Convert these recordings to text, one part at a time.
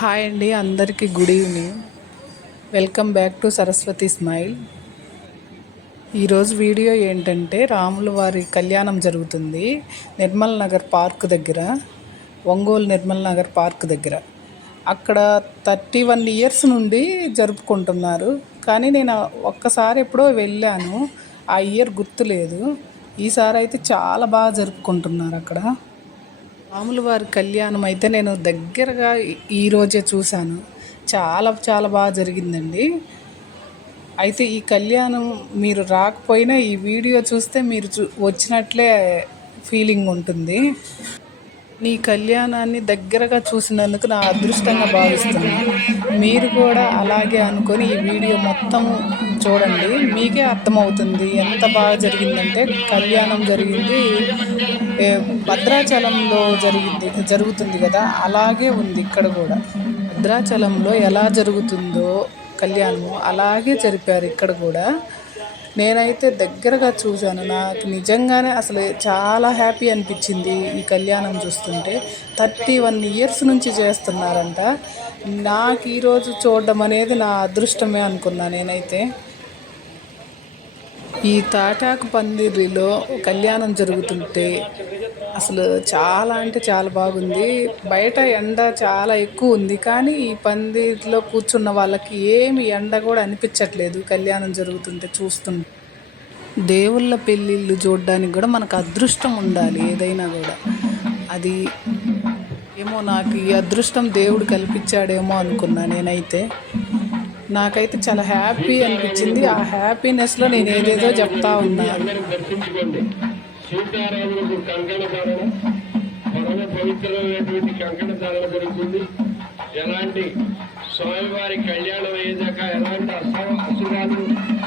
Hi అండి, అందరికీ good evening. Welcome back to Saraswati smile. ఈరోజు వీడియో ఏంటంటే రాముల వారి కళ్యాణం జరుగుతుంది నిర్మల్ నగర్ పార్క్ దగ్గర, ఒంగోలు నిర్మల్ నగర్ పార్క్ దగ్గర. అక్కడ 31 ఇయర్స్ నుండి జరుపుకుంటున్నారు. కానీ నేను ఒక్కసారి ఎప్పుడో వెళ్ళాను, ఆ ఇయర్ గుర్తులేదు. ఈసారి అయితే చాలా బాగా జరుపుకుంటున్నారు అక్కడ. రాముల వారి కళ్యాణం అయితే నేను దగ్గరగా ఈరోజే చూశాను. చాలా చాలా బాగా జరిగిందండి. అయితే ఈ కళ్యాణం మీరు రాకపోయినా ఈ వీడియో చూస్తే మీరు వచ్చినట్లే ఫీలింగ్ ఉంటుంది. నీ కళ్యాణాన్ని దగ్గరగా చూసినందుకు నా అదృష్టంగా భావిస్తున్నాను. మీరు కూడా అలాగే అనుకొని ఈ వీడియో మొత్తం చూడండి, మీకే అర్థమవుతుంది ఎంత బాగా జరిగిందంటే. కళ్యాణం జరిగింది భద్రాచలంలో జరుగుతుంది కదా, అలాగే ఉంది ఇక్కడ కూడా. భద్రాచలంలో ఎలా జరుగుతుందో కళ్యాణము అలాగే జరిపారు ఇక్కడ కూడా. నేనైతే దగ్గరగా చూశాను. నాకు నిజంగానే అసలు చాలా హ్యాపీ అనిపించింది ఈ కళ్యాణం చూస్తుంటే. 31 ఇయర్స్ నుంచి చేస్తున్నారంట. నాకు ఈరోజు చూడడం అనేది నా అదృష్టమే అనుకున్నా నేనైతే. ఈ తాటాకు పందిరిలో కళ్యాణం జరుగుతుంటే అసలు చాలా అంటే చాలా బాగుంది. బయట ఎండ చాలా ఎక్కువ ఉంది, కానీ ఈ పందిరిలో కూర్చున్న వాళ్ళకి ఏమి ఎండ కూడా అనిపించట్లేదు కళ్యాణం జరుగుతుంటే చూస్తుంటే. దేవుళ్ళ పెళ్ళిళ్ళు చూడడానికి కూడా మనకు అదృష్టం ఉండాలి ఏదైనా కూడా. అది ఏమో నాకు ఈ అదృష్టం దేవుడు కల్పించాడేమో అనుకున్నా నేనైతే. నాకైతే చాలా హ్యాపీ అనిపించింది. ఆ హ్యాపీనెస్లో నేను ఏదేదో చెప్తా ఉన్నాను. సీతారాములకు కంకణ ధారణ, పరమ పవిత్రమైనటువంటి కంకణ ధారణ జరుగుతుంది. ఎలాంటి స్వామివారి కళ్యాణం అయ్యేదాకా ఎలాంటి అసురాలు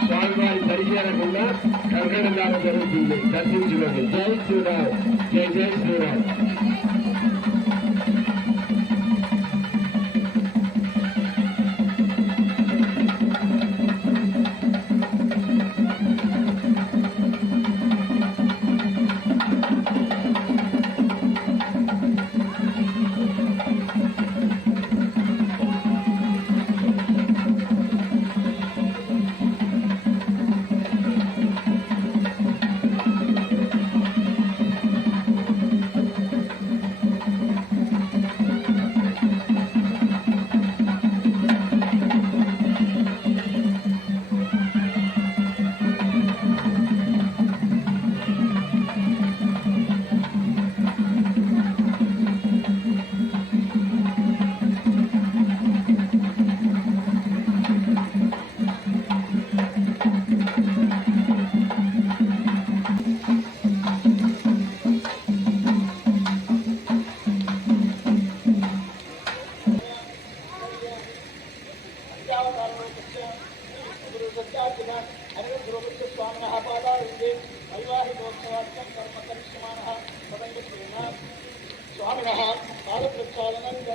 స్వామివారి దర్శనకుండా కంకణ ధారణ జరుగుతుంది. దర్శించుకోండి. జై శ్రీరామ్, జై జై శ్రీరామ్.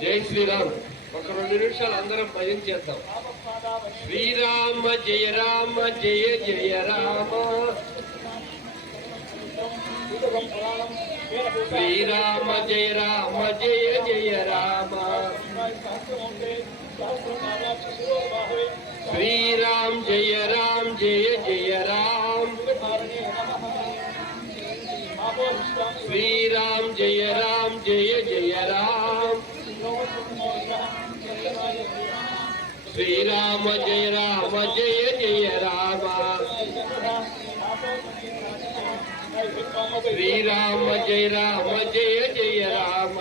జై శ్రీరామ్. ఒక 2 నిమిషాలు అందరం భజన చేద్దాం. శ్రీరామ జయ రామ జయ జయ రామ, శ్రీరామ జయ రామ జయ జయ రామ, శ్రీరామ జయ రామ జయ జయ రామ, శ్రీరామ జయ రామ జయ జయ రామ, శ్రీరామ జయ రామ జయ జయ రామ, శ్రీరామ జయ రామ జయ జయ రామ.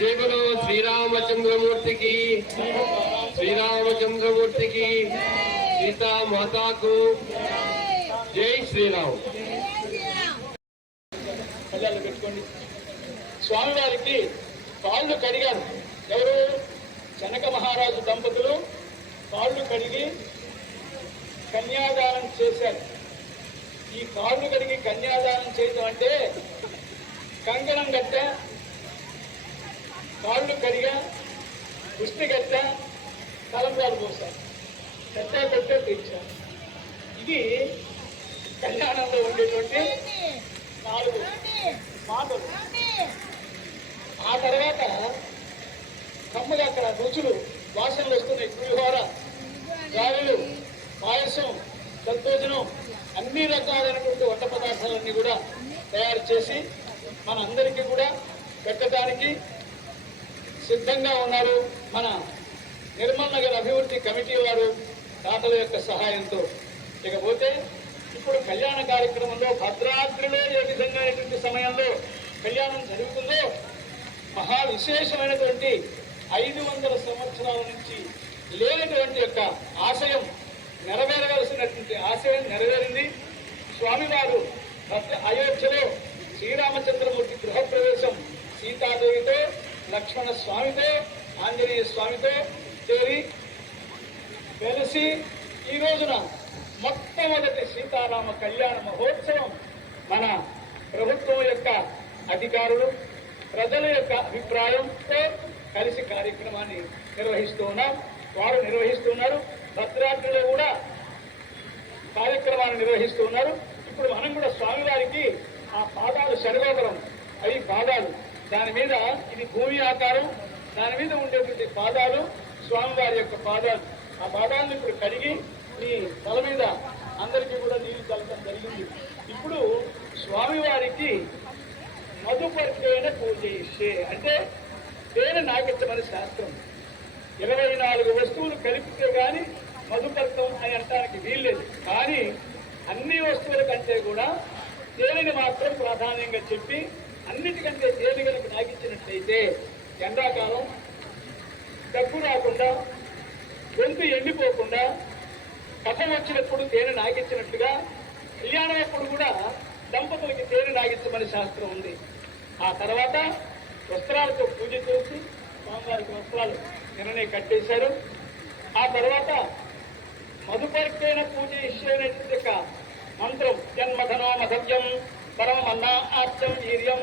జై బలో శ్రీరామచంద్రమూర్తికి, శ్రీరామచంద్రమూర్తికి, సీతామాతాకు జై శ్రీరామ్. కళ్యాణం పెట్టుకోండి. స్వామివారికి కాళ్ళు కడిగారు. ఎవరు? జనక మహారాజు దంపతులు కాళ్ళు కడిగి కన్యాదానం చేశారు. ఈ కాళ్ళు కడిగి కన్యాదానం చేయడం అంటే కంకణం గట్ట, కాళ్ళు కడిగా, పుష్టి గట్ట, తలంబ్రాలు పోశారు, గట్ట గట్ట తెచ్చారు. ఇది కళ్యాణంలో ఉండేటువంటి 4 మాటలు. ఆ తర్వాత కమ్మగా అక్కడ రుచులు వాసనలు వస్తున్నాయి. పులిహోర, గారెలు, పాయసం, దద్దోజనం, అన్ని రకాలైనటువంటి వంట పదార్థాలన్నీ కూడా తయారు చేసి మన అందరికీ కూడా పెట్టడానికి సిద్ధంగా ఉన్నారు మన నిర్మల్ నగర్ అభివృద్ధి కమిటీ వారు దాతల యొక్క సహాయంతో. ఇకపోతే ఇప్పుడు కళ్యాణ కార్యక్రమంలో భద్రాద్రిలో ఏ విధంగానటువంటి సమయంలో కళ్యాణం జరుగుతుందో మహా విశేషమైనటువంటి 500 సంవత్సరాల నుంచి లేనటువంటి యొక్క ఆశయం నెరవేరవలసినటువంటి ఆశయం నెరవేరింది. స్వామివారు అయోధ్యలో శ్రీరామచంద్రమూర్తి గృహప్రవేశం సీతాదేవితో, లక్ష్మణ స్వామితో, ఆంజనేయ స్వామితో చేరి వెలసి ఈ రోజున మొట్టమొదటి సీతారామ కళ్యాణ మహోత్సవం మన ప్రభుత్వం యొక్క అధికారులు, ప్రజల యొక్క అభిప్రాయంతో కలిసి కార్యక్రమాన్ని నిర్వహిస్తూ ఉన్నాం. వారు నిర్వహిస్తున్నారు. భద్రాద్రిలో కూడా కార్యక్రమాన్ని నిర్వహిస్తూ ఉన్నారు. ఇప్పుడు మనం కూడా స్వామివారికి ఆ పాదాలు శరగోదరం, అవి పాదాలు, దాని మీద ఇది భూమి ఆకారం, దాని మీద ఉండేటువంటి పాదాలు స్వామివారి యొక్క పాదాలు. ఆ పాదాలను ఇప్పుడు కడిగి ఈ తల మీద అందరికీ కూడా నీళ్లు చల్లడం జరిగింది. ఇప్పుడు స్వామివారికి మధుపర్కైన పూజ చేసే అంటే తేనె నాకించమని శాస్త్రం. 24 వస్తువులు కలిపితే గాని మధుపర్కం అని అంటానికి వీల్లేదు. కానీ అన్ని వస్తువుల కంటే కూడా తేనెని మాత్రం ప్రాధాన్యంగా చెప్పి అన్నిటికంటే తేనె కనుక నాకించినట్లయితే ఎండాకాలం దగ్గు రాకుండా, గొంతు ఎండిపోకుండా, కఫం వచ్చినప్పుడు తేనె నాగించినట్టుగా కళ్యాణం అప్పుడు కూడా దంపతులకి తేనె నాగించమని శాస్త్రం ఉంది. ఆ తర్వాత వస్త్రాలతో పూజ చేసి స్వామివారికి వస్త్రాలు నిన్ననే కట్టేశారు. ఆ తర్వాత మధుపర్కైన పూజ ఇష్యమైనటువంటి యొక్క మంత్రం జన్మధనో మధవ్యం పరం అన్నా ఆప్తం వీర్యం.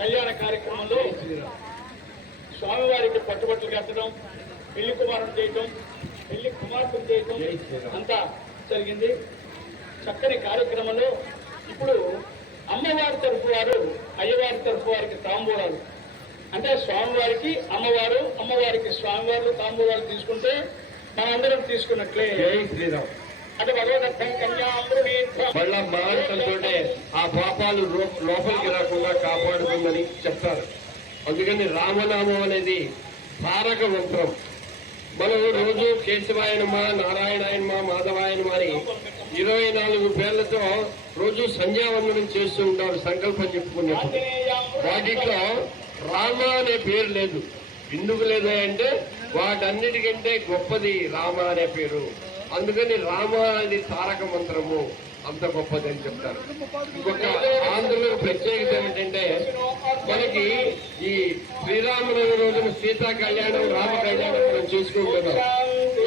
కళ్యాణ కార్యక్రమంలో స్వామివారికి పట్టుబట్టలు కట్టడం, పెళ్లి కుమారుడు చేయటం, పెళ్లి కుమార్తెలు చేయటం అంతా జరిగింది. చక్కని కార్యక్రమంలో ఇప్పుడు అమ్మవారి తరఫు వారు, అయ్యవారి తరఫు వారికి తాంబూలాలు అంటే స్వామివారికి అమ్మవారు, అమ్మవారికి స్వామివారు తాంబూలాలు తీసుకుంటే మనందరం తీసుకున్నట్లే. జై శ్రీరామ్. అంటే భగవదర్థం మళ్ళా మాటలతోటే ఆ పాపాలు లోపలికి రాకుండా కాపాడుతుందని చెప్తారు. అందుకని రామనామం అనేది తారక మంత్రం. మనం రోజు కేశవాయనమా, నారాయణాయనమా, మాధవాయనమా అని 24 పేర్లతో రోజు సంధ్యావందనం చేస్తూ ఉంటారు సంకల్పం చెప్పుకున్నప్పుడు. వాటిలో రామ అనే పేరు లేదు. ఎందుకు లేదు అంటే వాటన్నిటికంటే గొప్పది రామ అనే పేరు. అందుకని రామ అనేది తారక మంత్రము. అంత గొప్పదని చెప్తారు. ఇంకొక ఆంధ్రలో ప్రత్యేకత ఏమిటంటే మనకి ఈ శ్రీరామనవమి రోజున సీతా కళ్యాణం, రామ కళ్యాణం మనం చూసుకుంటున్నాం.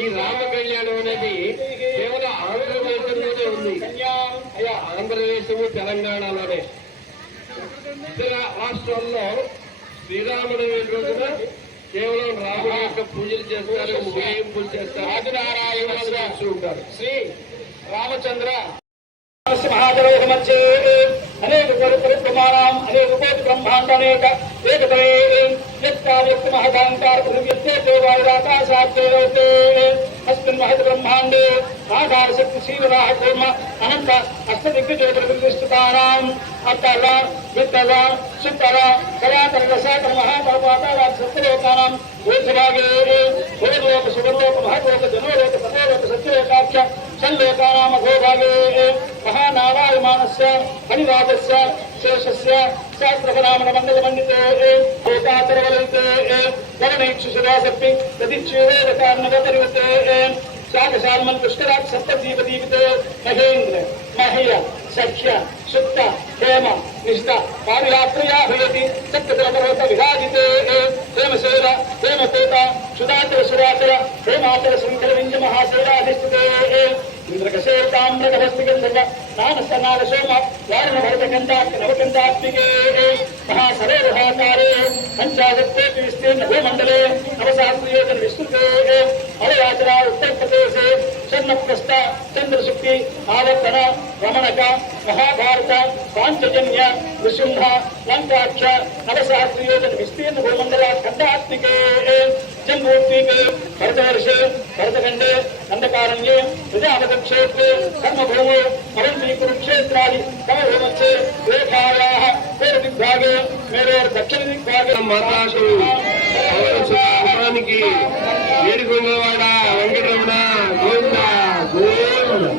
ఈ రామ కళ్యాణం అనేది కేవలం ఆంధ్రదేశంలోనే ఉంది. ఆంధ్రదేశము తెలంగాణలోనే. ఇతర రాష్ట్రాల్లో శ్రీరామనవమి రోజున కేవలం రాముడి యొక్క పూజలు చేస్తారు, ఊరేగింపులు చేస్తారు, ఆదినారాయణ ఉంటారు. శ్రీ రామచంద్ర మహాదేవ మధ్య అనేక ప్రమాణం అనేక కోటి బ్రహ్మాండ అనేక ఏకతరే వ్యక్తి మహదాంకార దేవాకాశాత్తే అస్మిన్ మహత్ బ్రహ్మాండే ఆధార శక్తి శ్రీవరాహ కూర్మ అనంత అష్టదిగ్గజోతిర్విశిష్టానాం అత్తల విత్తల సుత్తల కళాతల రసాతల మహాపర్వతాల సత్యలోకానాం ఊర్ధ్వభాగే భూలోక సువర్లోక మహలోక జనోలోక తపోలోక సత్యలోకాఖ్య సంలోకానాం అధోభాగే మహానారాయమానస్య హరిరాజస్య శేషస్య శాస్త్రపరామణ మండల మండితే లోకాచరవలితే గగనేక్షుశిరాసక్తి ప్రతిచ్ఛేదకారణవతరివతే శాఖశాల్మన్ పుష్కరాట్ సప్తదీపదీపితే మహేంద్ర మహ్య సఖ్య సుప్త హేమ నిష్ట పారిరాత్రయా భవతి సప్తపర్వత విరాజితే హేమశైల హేమకోట సుధాచర సురాచర హేమాచర శంకర వింజ మహాశైలాధిష్ఠితే ఇంద్రకశేతామ్రగభస్తిగంధర్వ నానసనాల సోమ వారణ భరత కందాత్మ నవకందాత్మికే మహాసరేహాకారే పంచాశత్కోటి విస్తీర్ణ భూమండలే నవసహస్రయోజన విస్తృతే మలయాచరా ఉత్తరప్రదేశే స్వర్ణప్రస్థ చంద్రశక్తి ఆవర్తన రమణక మహాభారత పాంచజన్య వృషుంధ లంకాఖ్య నవసహస్రయోజన విస్తీర్ణ భూమండల ఖండాత్మికే జంబూద్వీపే భరతవర్షే భరతఖండే దండకారణ్యే ప్రజాపతక్షేత్రే కర్మభూమో మరంతి కురుక్షేత్రాది సమభూమచ్చే రేఖాయాః పూర్వదిగ్భాగే మేరోర్ దక్షిణ దిగ్భాగే మాతానికి ఏడుకొండలవాడ వెంకటరమణ గోవింద గోవింద.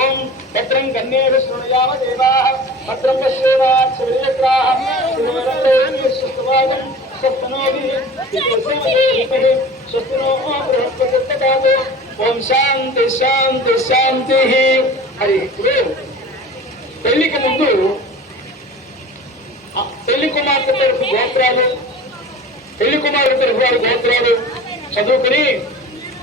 ఓం భద్రం కన్యేభ శృణుయామ దేవాః భద్రం పశ్యేమాక్షవిర్యత్రాః శృణువరంగేశ్వస్వాగం ఓం శాంతి శాంతి శాంతి. అది ఇప్పుడు పెళ్లికి ముందు పెళ్లి కుమార్తె తరఫు గోత్రాలు, పెళ్లి కుమారుడు తరఫు వారి గోత్రాలు చదువుకుని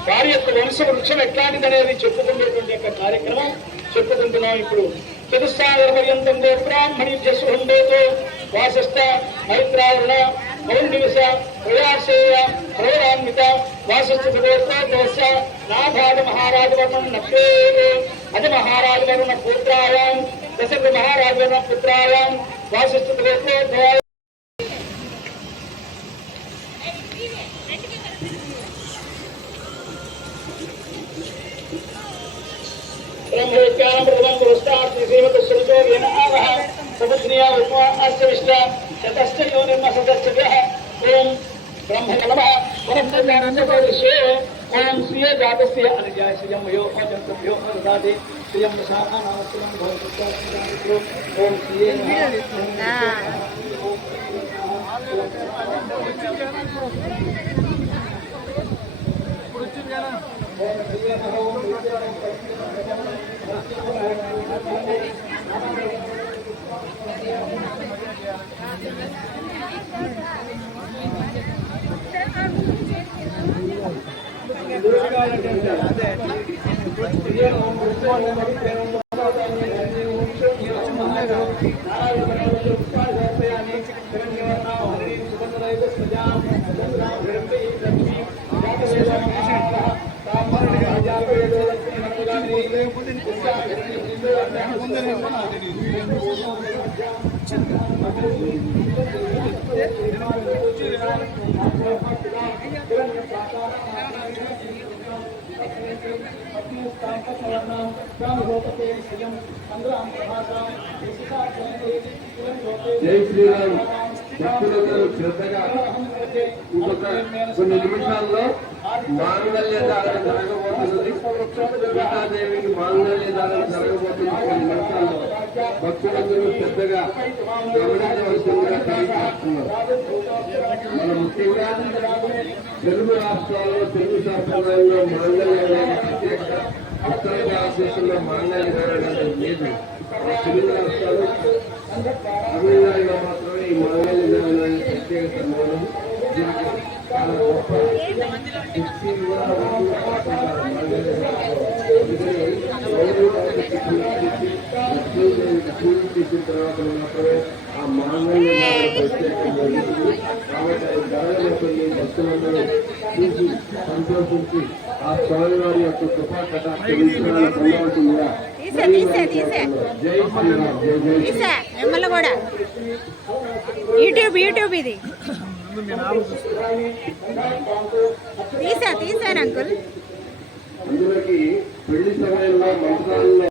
వారి యొక్క వంశ వృక్షం ఎట్లాంటిదనేది చెప్పుకునేటువంటి యొక్క కార్యక్రమం చెప్పుకుంటున్నాం. ఇప్పుడు చతుస్సాగరపర్యంతం బ్రాహ్మణిభ్య సుహండేతో వాసస్థ మైత్రావరణ మౌండివిష ప్రయాసేయ ప్రవరాన్విత వాసస్థ నాభాగ మహారాజవర్ణం నక్షే అజ మహారాజవర్ణ పుత్రాయాం దశరథ మహారాజవర్ణ పుత్రాయాం వాసస్థ ब्रह्मोत्यानं प्रथमं पुरस्तात् श्रीमत सुरजोगेन आवह समुद्रिया उपमा अष्टविष्ट शतश्च योनिर्मसदश्चभ्यः ओम ब्रह्म नमः परमज्ञानन्दपरिषे ओम श्रिय जातस्य अनुजाय श्रियं यो अजन्तभ्यो ददाति श्रियं सामानावसरं भवतु ओम श्रिय జై శ్రీరామ్. భక్తులందరూ శ్రద్ధగా ఇంకొక కొన్ని నిమిషాల్లో మాంగళ్య ధారణ జరగబోతున్నది. సీతాదేవికి మాంగళ్య ధారణ జరగబోతున్న కొన్ని నిమిషాల్లో భక్తులందరూ శ్రద్ధగా గమనించవలసిందిగా తెలియజేస్తున్నారు. మన ముఖ్యంగా తెలుగు రాష్ట్రాల్లో తెలుగు సంప్రదాయంలో మాంగళ్య ప్రత్యేక ఉత్తర భారతదేశంలో మాంగళ్య ధారణ అనేది లేదు. తెలుగు రాష్ట్రాలు తమిళనాడులో మాత్రమే ఈ మాంగళ్య ధారణ ప్రత్యేకత మూలం దీనికి చాలా గొప్ప శక్తి కూడా చూసిన తర్వాత మాత్రమే ఆ మాంగళ్య ధారణ ప్రత్యేకంగా జరుగుతుంది. కాబట్టి ఆ ధరలకి భక్తులందరూ చూసి సంతోషించి ఆ స్వామివారి యొక్క కృపా కటాక్ష పొందవలసిందిగా జై శ్రీరామ్ జై జై మిమ్మల్ని కూడా యూట్యూబ్ ఇది తీసాను అంకుల్. అందులోకి పెళ్లి సమయంలో మంత్రాల్లో